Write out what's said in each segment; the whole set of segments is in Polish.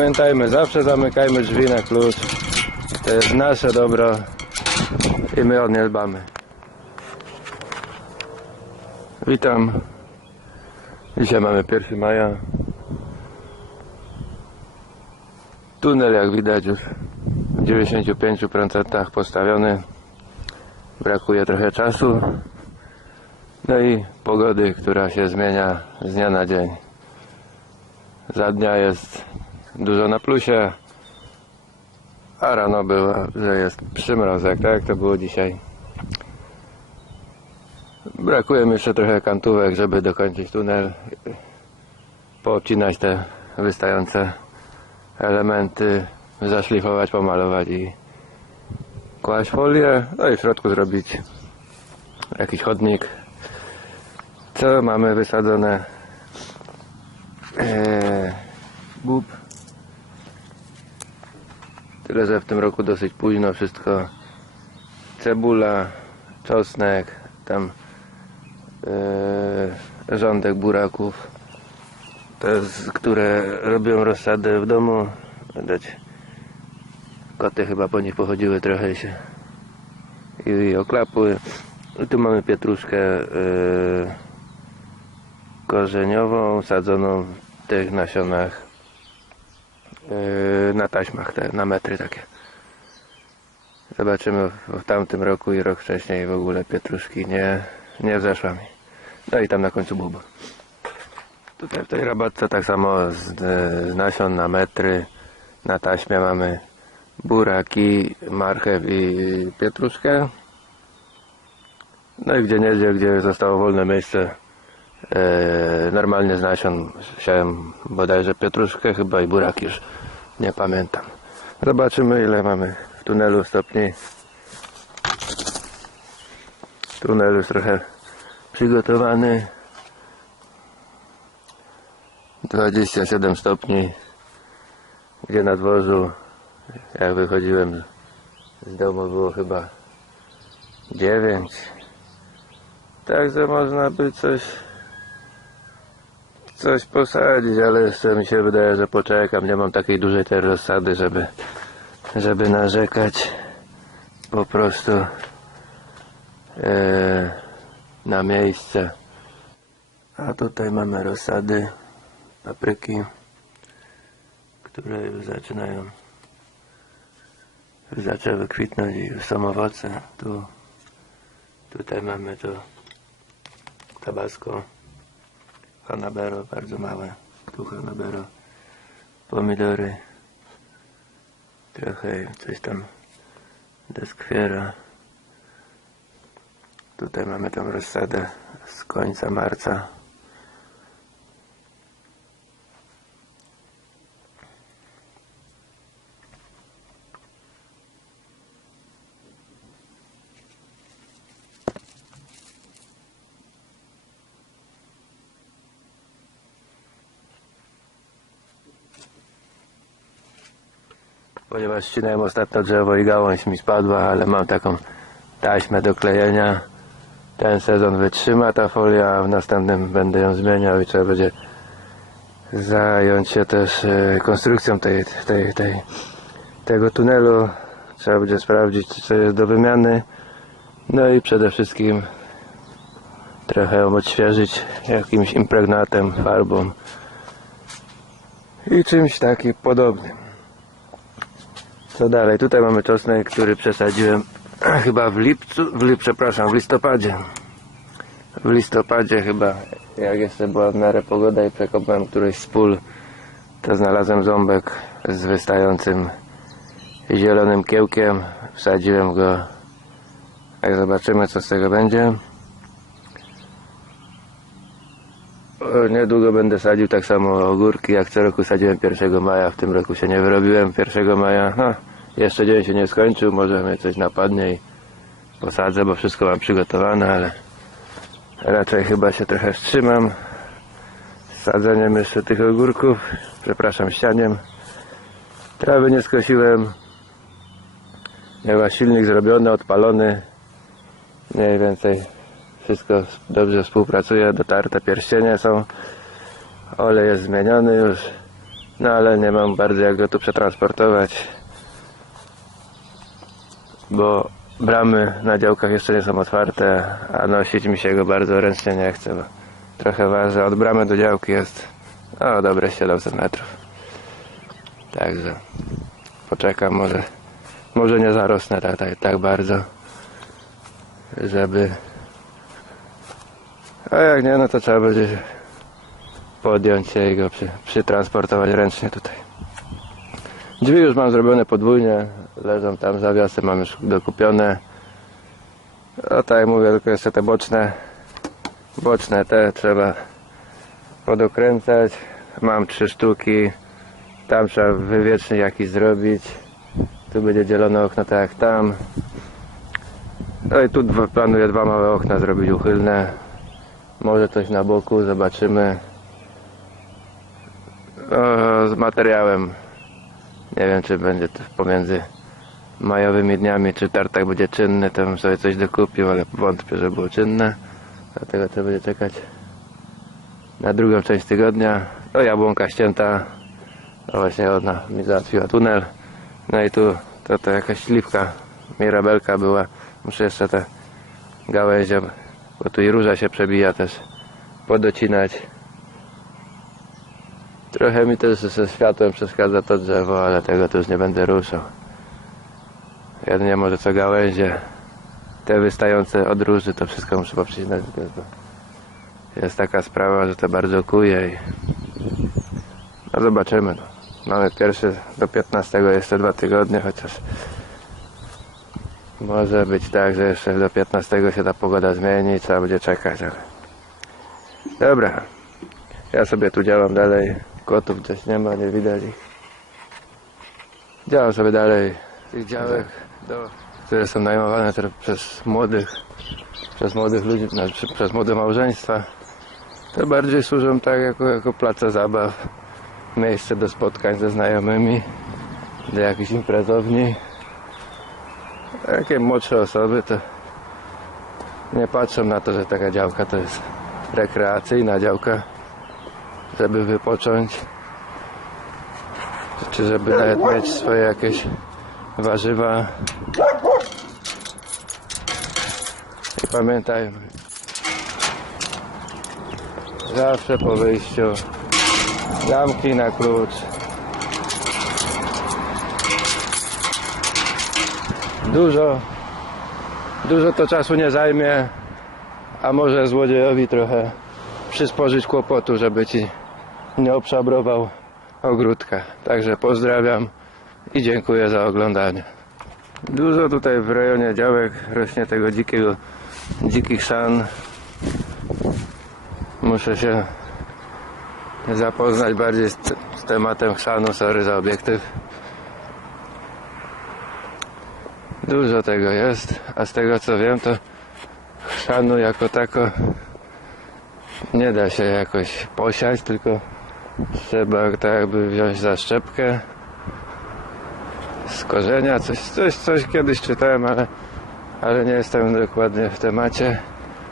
Pamiętajmy, zawsze zamykajmy drzwi na klucz. To jest nasze dobro i my o nie dbamy. Witam. Dzisiaj mamy 1 maja. Tunel jak widać już w 95% postawiony. Brakuje trochę czasu. No i pogody, która się zmienia z dnia na dzień. Za dnia jest dużo na plusie, a rano było, że jest przymrozek, tak jak to było dzisiaj. Brakuje mi jeszcze trochę kantówek, żeby dokończyć tunel, poobcinać te wystające elementy, zaszlifować, pomalować i kłaść folię, no i w środku zrobić jakiś chodnik. Co mamy wysadzone? Eee. Tyle, że w tym roku dosyć późno wszystko. Cebula, czosnek, tam eee, rządek buraków. Jest, które robią rozsadę w domu. Widać. Koty chyba po nich pochodziły trochę się i, oklapły. I tu mamy pietruszkę eee, korzeniową sadzoną w tych nasionach yy, na taśmach, te, na metry takie. Zobaczymy w, tamtym roku i rok wcześniej w ogóle pietruszki nie, nie wzeszła mi. No i tam na końcu bób. Tutaj w tej rabatce tak samo z, z nasion na metry. Na taśmie mamy buraki, marchew i pietruszkę. No i gdzie nie gdzie zostało wolne miejsce e, normalnie z nasion siałem bodajże pietruszkę chyba i buraki już nie pamiętam. Zobaczymy ile mamy w tunelu stopni. Tunel już trochę przygotowany. 27 stopni. Gdzie na dworzu jak wychodziłem z domu było chyba 9. Także można by coś coś posadzić, ale jeszcze mi się wydaje, że poczekam. Nie mam takiej dużej tej rozsady, żeby, żeby narzekać po prostu e, na miejsce. A tutaj mamy rozsady papryki, które już zaczynają już zaczęły kwitnąć i już są owoce. Tu, tutaj mamy to tabasco. Hanabero, bardzo małe. Tu Hanabero. Pomidory. Trochę coś tam deskwiera. Tutaj mamy tą rozsadę z końca marca. Ponieważ ścinałem ostatnio drzewo i gałąź mi spadła, ale mam taką taśmę do klejenia. Ten sezon wytrzyma ta folia, a w następnym będę ją zmieniał i trzeba będzie zająć się też e, konstrukcją tej, tej, tej, tego tunelu. Trzeba będzie sprawdzić, co jest do wymiany. No i przede wszystkim trochę ją odświeżyć jakimś impregnatem, farbą i czymś takim podobnym. Co dalej? Tutaj mamy czosnek, który przesadziłem chyba w lipcu, w lip, przepraszam, w listopadzie. W listopadzie chyba, jak jeszcze była w miarę pogoda i przekopałem któryś z pól, to znalazłem ząbek z wystającym zielonym kiełkiem. Wsadziłem go, jak zobaczymy co z tego będzie. O, Niedługo będę sadził tak samo ogórki, jak co roku sadziłem 1 maja. W tym roku się nie wyrobiłem 1 maja. No, jeszcze dzień się nie skończył, może mnie coś napadnie i posadzę, bo wszystko mam przygotowane, ale raczej chyba się trochę wstrzymam z sadzeniem jeszcze tych ogórków. Przepraszam, ścianiem. Trawy nie skosiłem. Miała silnik zrobiony, odpalony. Mniej więcej wszystko dobrze współpracuje, dotarte pierścienie są. Olej jest zmieniony już. No ale nie mam bardzo jak go tu przetransportować, bo bramy na działkach jeszcze nie są otwarte, a nosić mi się go bardzo ręcznie nie chce, bo trochę waży. Od bramy do działki jest o dobre 700 metrów. Także poczekam, może, może nie zarosnę tak, tak, tak bardzo, żeby... A jak nie, no to trzeba będzie podjąć się i go przy, przytransportować ręcznie tutaj. Drzwi już mam zrobione podwójnie, leżą tam zawiasy, mam już dokupione. O tak jak mówię, tylko jeszcze te boczne, boczne te trzeba podokręcać. Mam trzy sztuki, tam trzeba wywieczny jakiś zrobić. Tu będzie dzielone okno tak jak tam. No i tu planuję dwa małe okna zrobić uchylne. Może coś na boku, zobaczymy. No, z materiałem. Nie wiem, czy będzie to pomiędzy majowymi dniami, czy tartak będzie czynny, to bym sobie coś dokupił, ale wątpię, że było czynne. Dlatego trzeba będzie czekać na drugą część tygodnia. O, jabłonka ścięta. No właśnie ona mi załatwiła tunel. No i tu to, to jakaś śliwka, mirabelka była. Muszę jeszcze te gałęzie, bo tu i róża się przebija też, podocinać. Trochę mi też ze światłem przeszkadza to drzewo, ale tego to już nie będę ruszał. Jedynie może co gałęzie, te wystające od róży, to wszystko muszę poprzycinać, jest taka sprawa, że to bardzo kuje i no zobaczymy. No. Mamy pierwszy do 15 jeszcze dwa tygodnie, chociaż może być tak, że jeszcze do 15 się ta pogoda zmieni i trzeba będzie czekać, ale dobra. Ja sobie tu działam dalej. Kotów gdzieś nie ma, nie widać ich. Działam sobie dalej tych działek, do, które są najmowane przez młodych, przez młodych ludzi, znaczy przez młode małżeństwa. To bardziej służą tak jako, jako place zabaw, miejsce do spotkań ze znajomymi, do jakichś imprezowni. Takie młodsze osoby to nie patrzą na to, że taka działka to jest rekreacyjna działka, żeby wypocząć, czy żeby nawet mieć swoje jakieś warzywa. I pamiętajmy, zawsze po wyjściu zamknij na klucz. Dużo, dużo to czasu nie zajmie, a może złodziejowi trochę przysporzyć kłopotu, żeby ci nie obszabrował ogródka. Także pozdrawiam i dziękuję za oglądanie. Dużo tutaj w rejonie działek rośnie tego dzikiego, dzikich szan. Muszę się zapoznać bardziej z, z tematem chrzanu, sorry za obiektyw. Dużo tego jest, a z tego co wiem to chrzanu jako tako nie da się jakoś posiać, tylko trzeba tak jakby wziąć zaszczepkę z korzenia, coś, coś, coś kiedyś czytałem, ale, ale nie jestem dokładnie w temacie.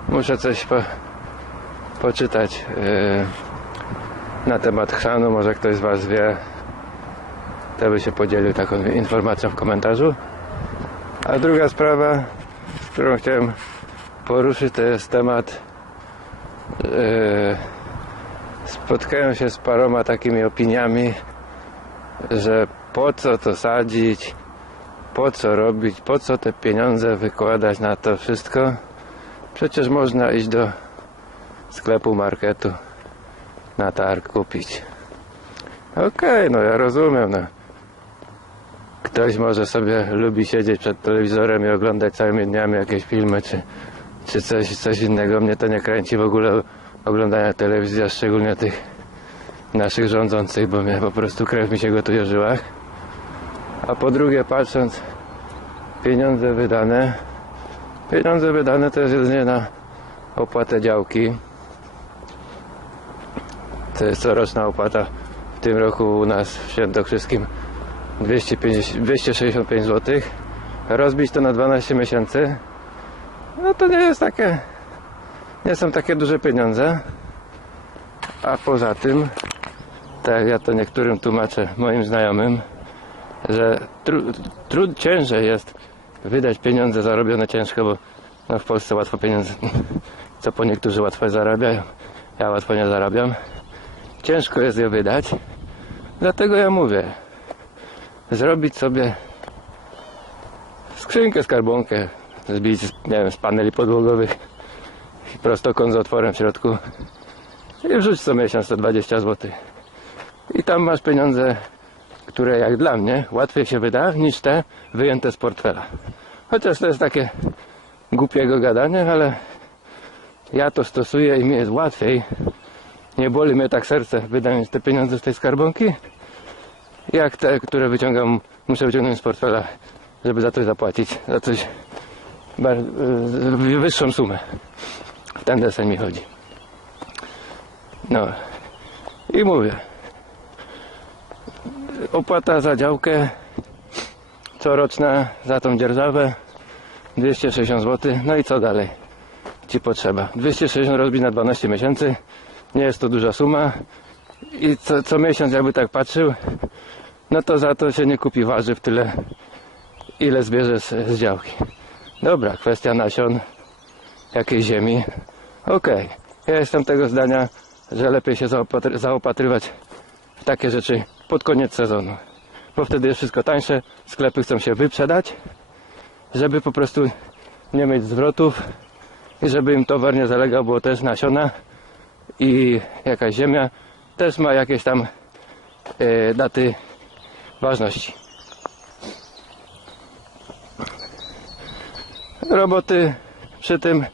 Muszę coś po, poczytać yy, na temat chrzanu, może ktoś z Was wie, to by się podzielił taką informacją w komentarzu. A druga sprawa, którą chciałem poruszyć, to jest temat yy, spotkałem się z paroma takimi opiniami, że po co to sadzić, po co robić, po co te pieniądze wykładać na to wszystko. Przecież można iść do sklepu, marketu, na targ kupić. Okej, no ja rozumiem, no. Ktoś może sobie lubi siedzieć przed telewizorem i oglądać całymi dniami jakieś filmy, czy, czy coś, coś innego. Mnie to nie kręci w ogóle oglądania telewizji, a szczególnie tych naszych rządzących, bo mnie po prostu krew mi się gotuje w żyłach. A po drugie, patrząc, pieniądze wydane, pieniądze wydane to jest jedynie na opłatę działki. To jest coroczna opłata w tym roku u nas w Świętokrzyskim 250, 265 zł. Rozbić to na 12 miesięcy, no to nie jest takie, nie są takie duże pieniądze. A poza tym tak ja to niektórym tłumaczę, moim znajomym, że tru, tru, ciężej jest wydać pieniądze zarobione ciężko, bo no w Polsce łatwo pieniądze, co po niektórzy łatwo zarabiają. Ja łatwo nie zarabiam. Ciężko jest je wydać. Dlatego ja mówię, zrobić sobie skrzynkę, skarbonkę, zbić, nie wiem, z paneli podłogowych prostokąt z otworem w środku i wrzuć co miesiąc to 20 zł. I tam masz pieniądze, które jak dla mnie łatwiej się wyda niż te wyjęte z portfela. Chociaż to jest takie głupiego gadanie, ale ja to stosuję i mi jest łatwiej. Nie boli mnie tak serce wydając te pieniądze z tej skarbonki, jak te, które wyciągam, muszę wyciągnąć z portfela, żeby za coś zapłacić, za coś wyższą sumę. W ten desen mi chodzi. No i mówię. Opłata za działkę coroczna za tą dzierżawę 260 zł. No i co dalej? Ci potrzeba. 260 rozbić na 12 miesięcy. Nie jest to duża suma. I co, co miesiąc jakby tak patrzył, no to za to się nie kupi warzyw tyle, ile zbierze z, z działki. Dobra, kwestia nasion, jakiej ziemi. Okej, ja jestem tego zdania, że lepiej się zaopatry, zaopatrywać w takie rzeczy pod koniec sezonu. Bo wtedy jest wszystko tańsze, sklepy chcą się wyprzedać, żeby po prostu nie mieć zwrotów i żeby im towar nie zalegał, bo też nasiona i jakaś ziemia też ma jakieś tam e, daty ważności. Roboty przy tym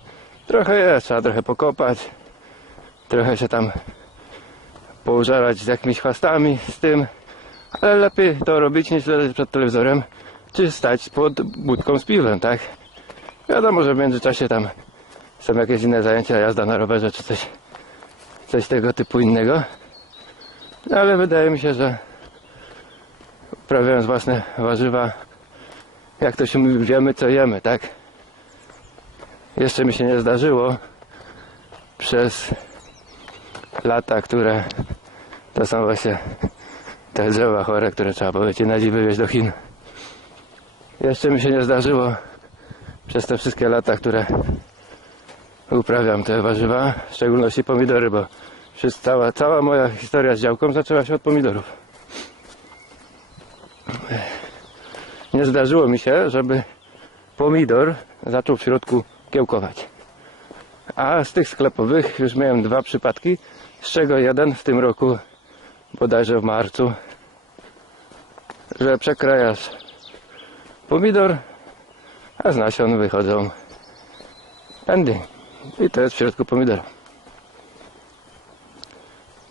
trochę jest, trzeba trochę pokopać, trochę się tam poużerać z jakimiś chwastami z tym, ale lepiej to robić niż leżeć przed telewizorem, czy stać pod budką z piwem, tak? Wiadomo, że w międzyczasie tam są jakieś inne zajęcia, jazda na rowerze, czy coś, coś tego typu innego. No, ale wydaje mi się, że uprawiając własne warzywa, jak to się mówi, wiemy co jemy, tak? Jeszcze mi się nie zdarzyło przez lata, które to są właśnie te drzewa chore, które trzeba powycinać i wywieźć do Chin. Jeszcze mi się nie zdarzyło przez te wszystkie lata, które uprawiam te warzywa, w szczególności pomidory, bo cała, cała moja historia z działką zaczęła się od pomidorów. Nie zdarzyło mi się, żeby pomidor zaczął w środku kiełkować. A z tych sklepowych już miałem dwa przypadki, z czego jeden w tym roku, bodajże w marcu, że przekrajasz pomidor, a z nasion wychodzą pędy. I to jest w środku pomidora.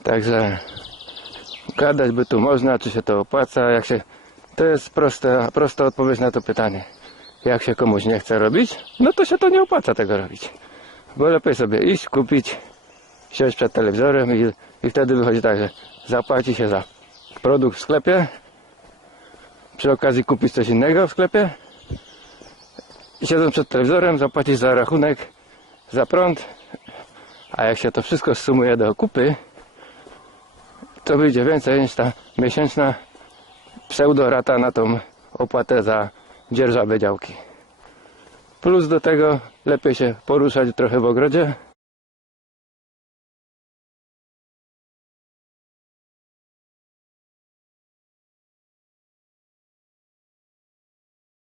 Także gadać by tu można, czy się to opłaca, jak się... To jest prosta, prosta odpowiedź na to pytanie. Jak się komuś nie chce robić, no to się to nie opłaca tego robić. Bo lepiej sobie iść, kupić, siąść przed telewizorem i, i wtedy wychodzi tak, że zapłaci się za produkt w sklepie, przy okazji kupić coś innego w sklepie i siedząc przed telewizorem zapłacić za rachunek za prąd, a jak się to wszystko sumuje do kupy, to wyjdzie więcej niż ta miesięczna pseudorata na tą opłatę za dzierżawę działki. Plus do tego lepiej się poruszać trochę w ogrodzie,